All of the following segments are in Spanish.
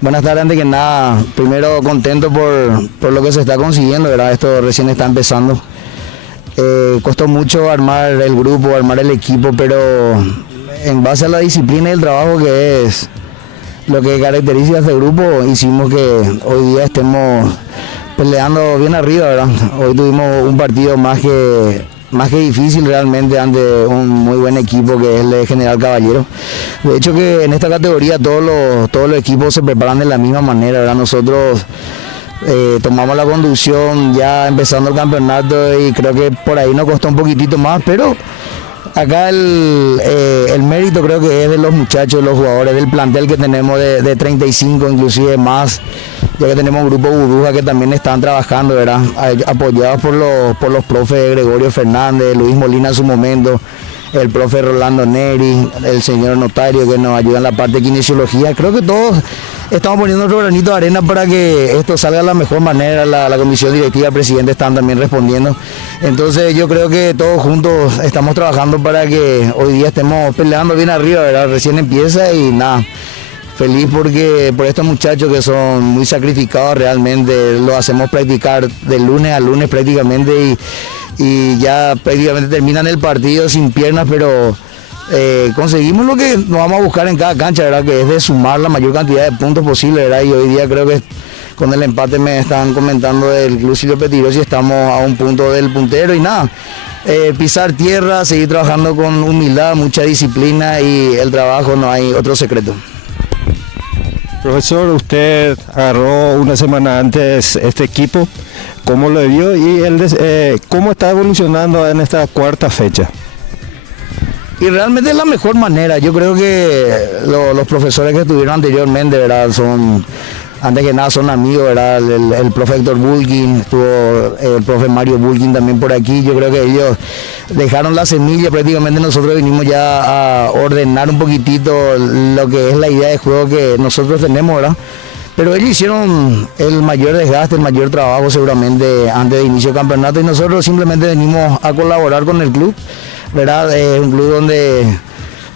Buenas tardes, antes que nada, primero contento por lo que se está consiguiendo, ¿verdad? Esto recién está empezando. Costó mucho armar el grupo, armar el equipo, pero en base a la disciplina y el trabajo que es lo que caracteriza a este grupo, hicimos que hoy día estemos peleando bien arriba, ¿verdad? Hoy tuvimos un partido más que difícil realmente ante un muy buen equipo que es el de General Caballero. De hecho que en esta categoría todos los equipos se preparan de la misma manera, ¿verdad? Nosotros tomamos la conducción ya empezando el campeonato y creo que por ahí nos costó un poquitito más, pero acá el mérito creo que es de los muchachos, los jugadores, del plantel que tenemos de 35 inclusive más, ya que tenemos un grupo burbuja que también están trabajando, ¿verdad? Apoyados por los profes Gregorio Fernández, Luis Molina en su momento, el profe Rolando Neri, el señor notario que nos ayuda en la parte de kinesiología. Creo que todos estamos poniendo nuestro granito de arena para que esto salga de la mejor manera. La comisión directiva, el presidente están también respondiendo. Entonces yo creo que todos juntos estamos trabajando para que hoy día estemos peleando bien arriba, ¿verdad? Recién empieza y nada. Feliz porque por estos muchachos que son muy sacrificados realmente, lo hacemos practicar de lunes a lunes prácticamente y ya prácticamente terminan el partido sin piernas, pero conseguimos lo que nos vamos a buscar en cada cancha, ¿verdad? Que es de sumar la mayor cantidad de puntos posible, ¿verdad? Y hoy día creo que con el empate me están comentando del Club Silvio Petirosi, estamos a un punto del puntero y nada. Pisar tierra, seguir trabajando con humildad, mucha disciplina y el trabajo, no hay otro secreto. Profesor, usted agarró una semana antes este equipo, ¿cómo lo vio y cómo está evolucionando en esta cuarta fecha? Y realmente es la mejor manera. Yo creo que los profesores que estuvieron anteriormente, ¿verdad? Antes que nada son amigos, ¿verdad? El profe Héctor Bulkin, estuvo el profe Mario Bulkin también por aquí. Yo creo que ellos dejaron la semilla, prácticamente nosotros vinimos ya a ordenar un poquitito lo que es la idea de juego que nosotros tenemos, ¿verdad? Pero ellos hicieron el mayor desgaste, el mayor trabajo seguramente antes de inicio del campeonato y nosotros simplemente venimos a colaborar con el club, ¿verdad? Es un club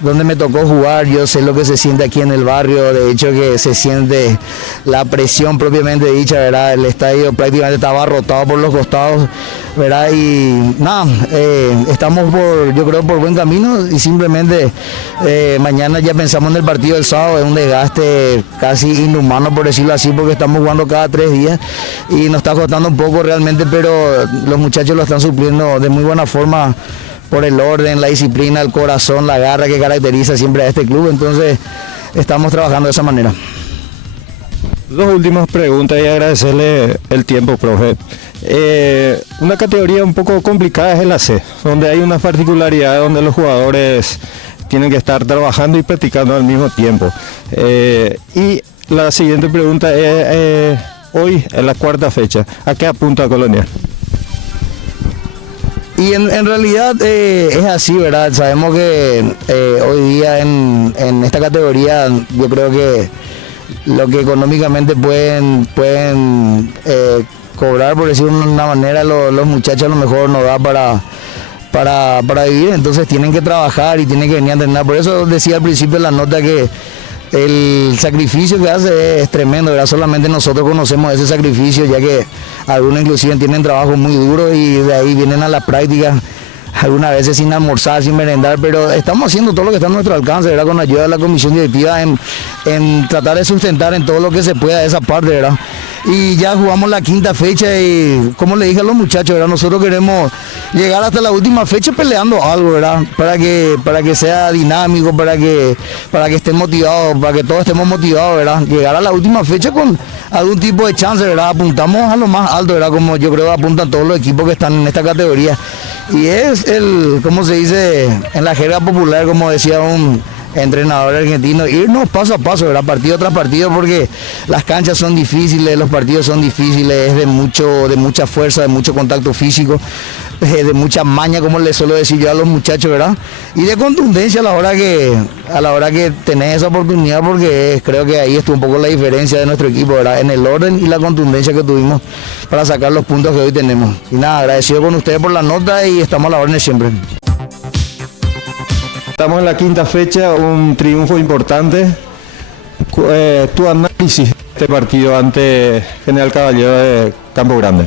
donde me tocó jugar, yo sé lo que se siente aquí en el barrio, de hecho que se siente la presión propiamente dicha, ¿verdad? El estadio prácticamente estaba abarrotado por los costados, ¿verdad? Y nada, estamos yo creo por buen camino y simplemente mañana ya pensamos en el partido del sábado, es un desgaste casi inhumano por decirlo así, porque estamos jugando cada 3 días y nos está costando un poco realmente, pero los muchachos lo están supliendo de muy buena forma, por el orden, la disciplina, el corazón, la garra que caracteriza siempre a este club, entonces estamos trabajando de esa manera. Dos últimas preguntas y agradecerle el tiempo, profe. Una categoría un poco complicada es el AC, donde hay una particularidad donde los jugadores tienen que estar trabajando y practicando al mismo tiempo. Y la siguiente pregunta es, hoy en la cuarta fecha, ¿a qué apunta Colonial? Y en realidad es así, ¿verdad? Sabemos que hoy día en esta categoría yo creo que lo que económicamente pueden cobrar, por decirlo de una manera, los muchachos a lo mejor no da para vivir, entonces tienen que trabajar y tienen que venir a entrenar. Por eso decía al principio de la nota que el sacrificio que hace es tremendo, ¿verdad? Solamente nosotros conocemos ese sacrificio, ya que algunos inclusive tienen trabajos muy duros y de ahí vienen a la práctica, algunas veces sin almorzar, sin merendar, pero estamos haciendo todo lo que está a nuestro alcance, ¿verdad? Con la ayuda de la comisión directiva en tratar de sustentar en todo lo que se pueda esa parte, ¿verdad? Y ya jugamos la quinta fecha y como le dije a los muchachos, ¿verdad? Nosotros queremos llegar hasta la última fecha peleando algo, ¿verdad? Para que sea dinámico, para que estén motivados, para que todos estemos motivados, ¿verdad? Llegar a la última fecha con algún tipo de chance, ¿verdad? Apuntamos a lo más alto, ¿verdad? Como yo creo que apuntan todos los equipos que están en esta categoría. Y es ¿cómo se dice? En la jerga popular, como decía un entrenador argentino, irnos paso a paso, ¿verdad? Partido tras partido, porque las canchas son difíciles, los partidos son difíciles, es de mucha fuerza, de mucho contacto físico, de mucha maña, como les suelo decir yo a los muchachos, ¿verdad? Y de contundencia a la hora que tenés esa oportunidad, porque creo que ahí estuvo un poco la diferencia de nuestro equipo, ¿verdad? En el orden y la contundencia que tuvimos para sacar los puntos que hoy tenemos. Y nada, agradecido con ustedes por la nota y estamos a la orden siempre. Estamos en la quinta fecha, un triunfo importante. Tu análisis este partido ante General Caballero de Campo Grande?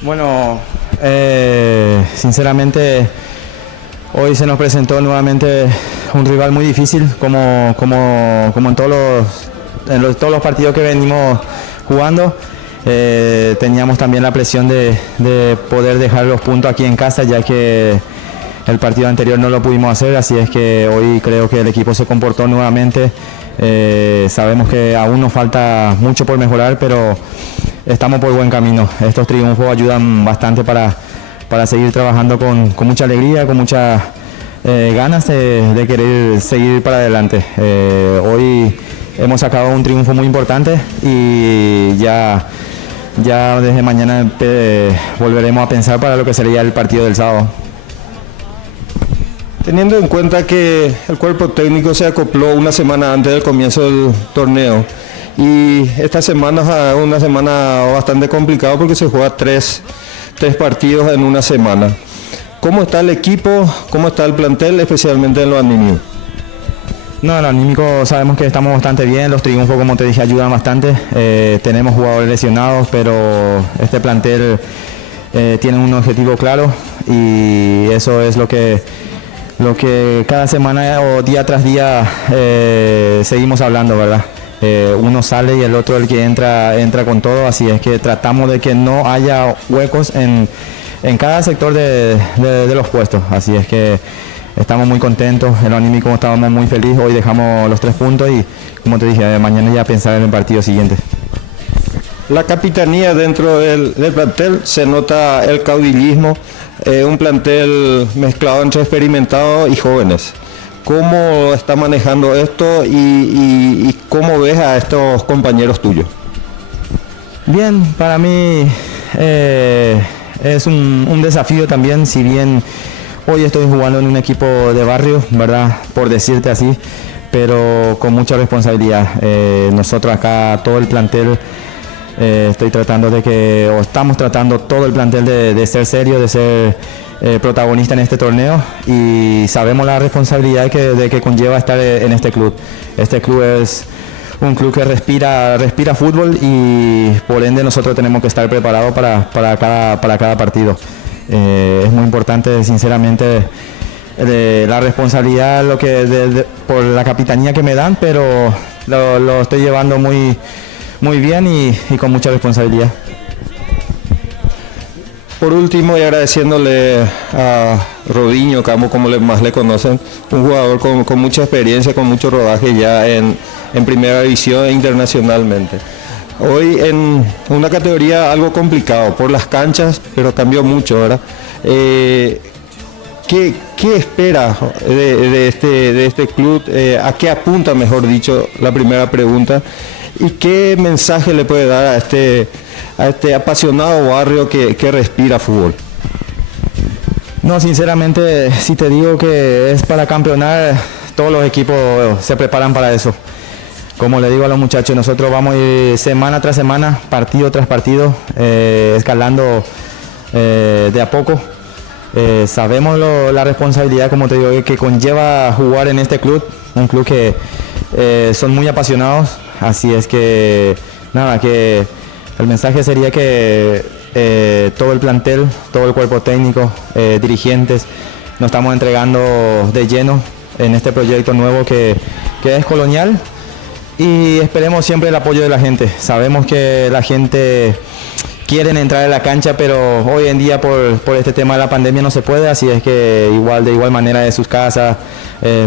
Bueno, sinceramente hoy se nos presentó nuevamente un rival muy difícil, como en todos los partidos que venimos jugando. Teníamos también la presión de poder dejar los puntos aquí en casa, ya que el partido anterior no lo pudimos hacer, así es que hoy creo que el equipo se comportó nuevamente. Sabemos que aún nos falta mucho por mejorar, pero estamos por buen camino. Estos triunfos ayudan bastante para seguir trabajando con mucha alegría, con muchas ganas de querer seguir para adelante. Hoy hemos sacado un triunfo muy importante y ya desde mañana volveremos a pensar para lo que sería el partido del sábado. Teniendo en cuenta que el cuerpo técnico se acopló una semana antes del comienzo del torneo y esta semana es una semana bastante complicada porque se juega tres partidos en una semana. ¿Cómo está el equipo? ¿Cómo está el plantel, especialmente en lo anímico? No, en lo anímico sabemos que estamos bastante bien, los triunfos, como te dije, ayudan bastante. Tenemos jugadores lesionados, pero este plantel tiene un objetivo claro y eso es lo que cada semana o día tras día seguimos hablando, ¿verdad? Uno sale y el otro, el que entra con todo, así es que tratamos de que no haya huecos en cada sector de los puestos, así es que estamos muy contentos, en lo anímico estábamos muy felices, hoy dejamos los 3 puntos y como te dije, mañana ya pensar en el partido siguiente. La capitanía dentro del plantel, se nota el caudillismo, un plantel mezclado entre experimentados y jóvenes. ¿Cómo está manejando esto y cómo ves a estos compañeros tuyos? Bien, para mí es un desafío también, si bien hoy estoy jugando en un equipo de barrio, ¿verdad? Por decirte así, pero con mucha responsabilidad. Nosotros acá, todo el plantel, estamos tratando todo el plantel de ser serio, de ser protagonista en este torneo y sabemos la responsabilidad de que conlleva estar en este club. Este club es un club que respira fútbol y por ende nosotros tenemos que estar preparados para cada partido. Es muy importante, sinceramente, la responsabilidad por la capitanía que me dan, pero lo estoy llevando muy bien y con mucha responsabilidad. Por último, y agradeciéndole a Rodinho, como más le conocen, un jugador con mucha experiencia, con mucho rodaje ya en primera división e internacionalmente. Hoy en una categoría algo complicado por las canchas, pero cambió mucho, ¿verdad? ¿Qué espera de este club? ¿A qué apunta, mejor dicho, la primera pregunta? ¿Y qué mensaje le puede dar a este apasionado barrio que respira fútbol? No, sinceramente, si te digo que es para campeonar, todos los equipos se preparan para eso. Como le digo a los muchachos, nosotros vamos a ir semana tras semana, partido tras partido, escalando de a poco. Sabemos la responsabilidad, como te digo, que conlleva jugar en este club, un club que son muy apasionados, así es que nada, que el mensaje sería que todo el plantel, todo el cuerpo técnico, dirigentes, nos estamos entregando de lleno en este proyecto nuevo que es Colonial y esperemos siempre el apoyo de la gente. Sabemos que la gente quiere entrar en la cancha, pero hoy en día por este tema de la pandemia no se puede, así es que de igual manera de sus casas,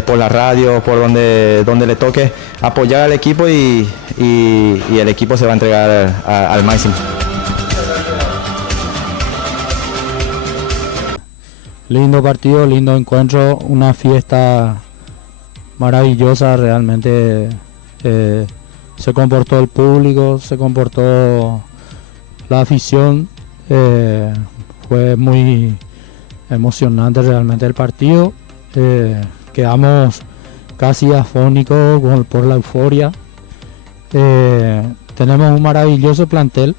por la radio, por donde le toque, apoyar al equipo y el equipo se va a entregar al máximo. Lindo partido, lindo encuentro, una fiesta maravillosa realmente. Se comportó el público, se comportó la afición, fue muy emocionante realmente el partido. Quedamos casi afónicos por la euforia. Tenemos un maravilloso plantel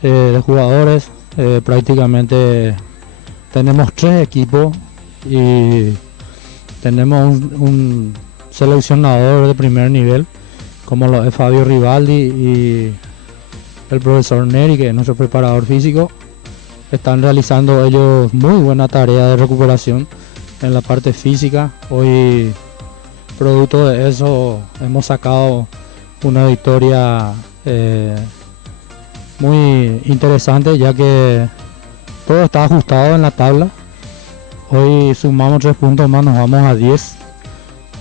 de jugadores, prácticamente tenemos 3 equipos y tenemos un seleccionador de primer nivel como lo es Fabio Rivaldi y el profesor Neri, que es nuestro preparador físico, están realizando ellos muy buena tarea de recuperación en la parte física. Hoy, producto de eso, hemos sacado una victoria muy interesante, ya que todo está ajustado en la tabla. Hoy sumamos 3 puntos más, nos vamos a 10.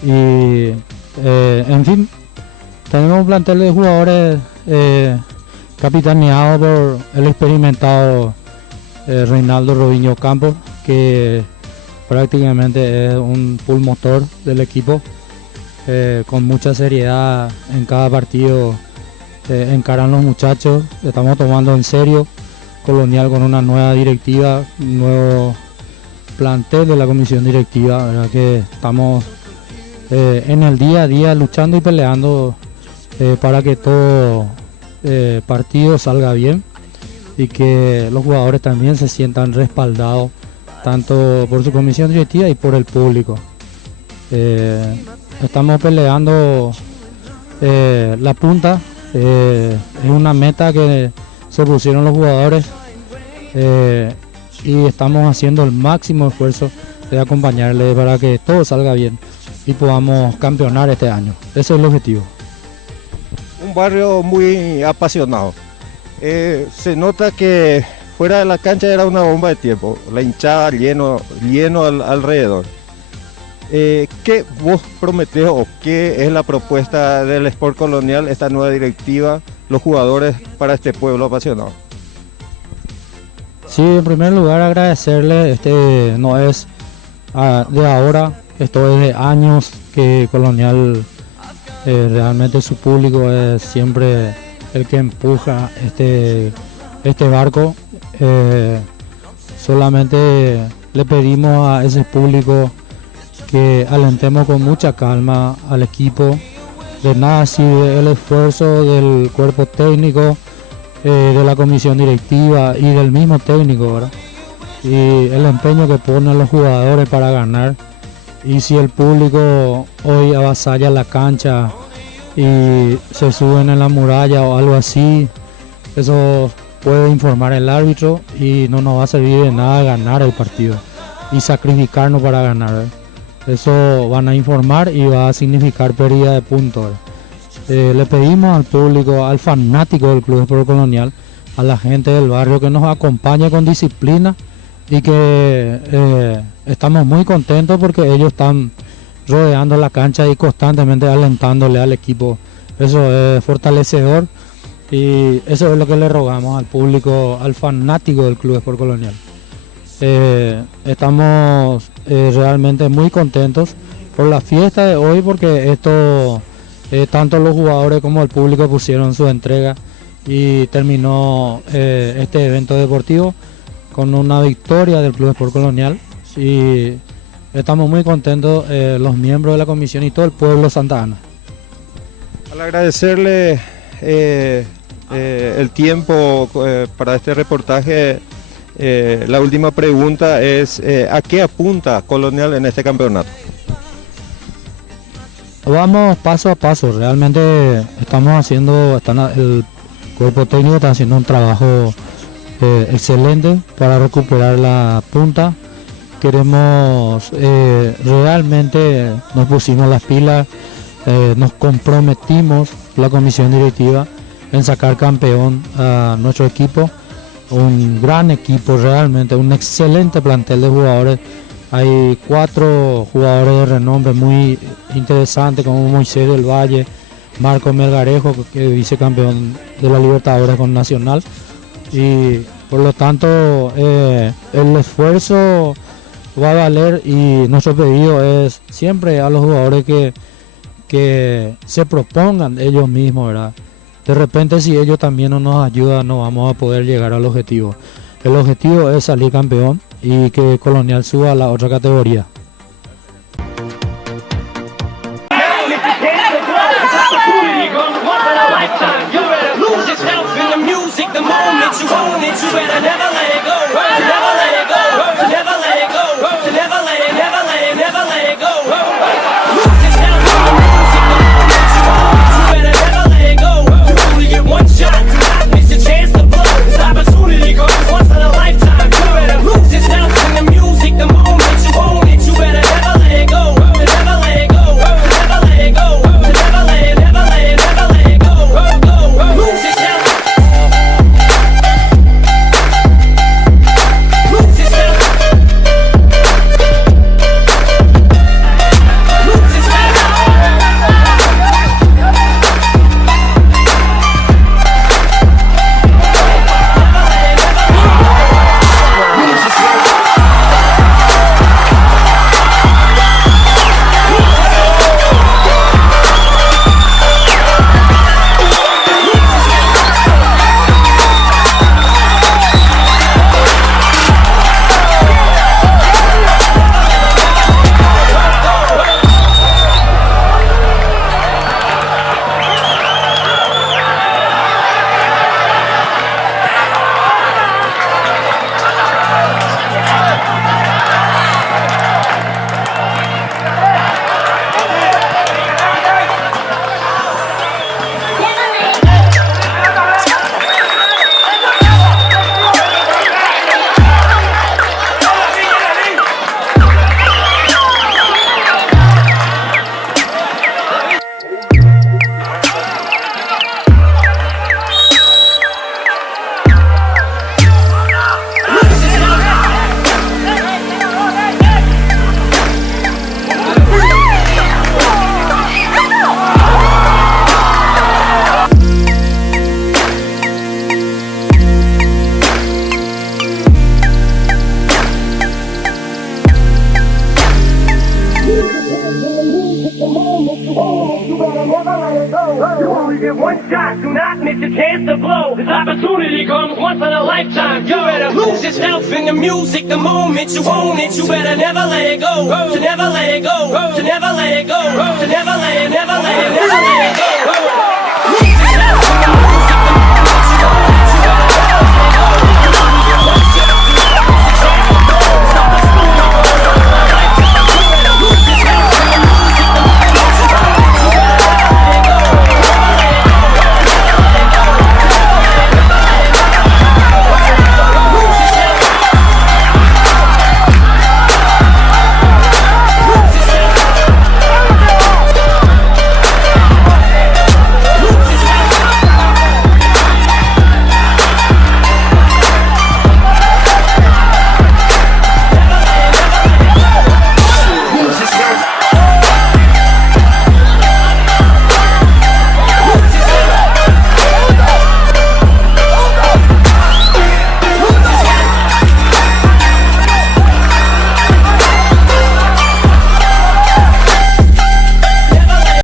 Y en fin, tenemos un plantel de jugadores capitaneado por el experimentado Reinaldo Robinho Campos, que prácticamente es un pulmotor del equipo. Con mucha seriedad en cada partido encaran los muchachos. Estamos tomando en serio Colonial con una nueva directiva, un nuevo plantel de la comisión directiva, ¿verdad? Que estamos en el día a día luchando y peleando para que todo partido salga bien y que los jugadores también se sientan respaldados tanto por su comisión directiva y por el público. Estamos peleando la punta, es una meta que se pusieron los jugadores y estamos haciendo el máximo esfuerzo de acompañarles para que todo salga bien y podamos campeonar este año. Ese es el objetivo. Un barrio muy apasionado. Se nota que fuera de la cancha era una bomba de tiempo, la hinchada lleno alrededor. ¿Qué vos prometés o qué es la propuesta del Sport Colonial, esta nueva directiva, los jugadores para este pueblo apasionado? Sí, en primer lugar agradecerle, no es de ahora, esto es de años que Colonial, realmente su público es siempre el que empuja este barco. Solamente le pedimos a ese público que alentemos con mucha calma al equipo. De nada sirve el esfuerzo del cuerpo técnico, de la comisión directiva y del mismo técnico, ¿verdad? Y el empeño que ponen los jugadores para ganar. Y si el público hoy avasalla la cancha y se suben en la muralla o algo así, eso puede informar el árbitro y no nos va a servir de nada ganar el partido y sacrificarnos para ganar, ¿verdad? Eso van a informar y va a significar pérdida de puntos. Le pedimos al público, al fanático del Club Sport Colonial, a la gente del barrio que nos acompañe con disciplina y que estamos muy contentos porque ellos están rodeando la cancha y constantemente alentándole al equipo. Eso es fortalecedor y eso es lo que le rogamos al público, al fanático del Club Sport Colonial. Estamos realmente muy contentos por la fiesta de hoy porque esto, tanto los jugadores como el público pusieron su entrega y terminó este evento deportivo con una victoria del Club Sport Colonial y estamos muy contentos los miembros de la comisión y todo el pueblo de Santa Ana. Al agradecerle el tiempo para este reportaje, la última pregunta es ¿a qué apunta Colonial en este campeonato? Vamos paso a paso, realmente el cuerpo técnico está haciendo un trabajo excelente para recuperar la punta. Queremos, realmente nos pusimos las pilas, nos comprometimos la comisión directiva en sacar campeón a nuestro equipo. Un gran equipo, realmente un excelente plantel de jugadores. Hay 4 jugadores de renombre muy interesantes como Moisés del Valle, Marco Melgarejo, que es vicecampeón de la Libertadores con Nacional, y por lo tanto el esfuerzo va a valer y nuestro pedido es siempre a los jugadores que se propongan ellos mismos, ¿verdad? De repente si ellos también no nos ayudan no vamos a poder llegar al objetivo. El objetivo es salir campeón y que Colonial suba a la otra categoría. Never let it go. shot, do not miss your chance to blow. This opportunity comes once in a lifetime. You better lose yourself in the music the moment you own it. You better never let it go. To never let it go. To never let it go. To never let it, never let it, never let it go.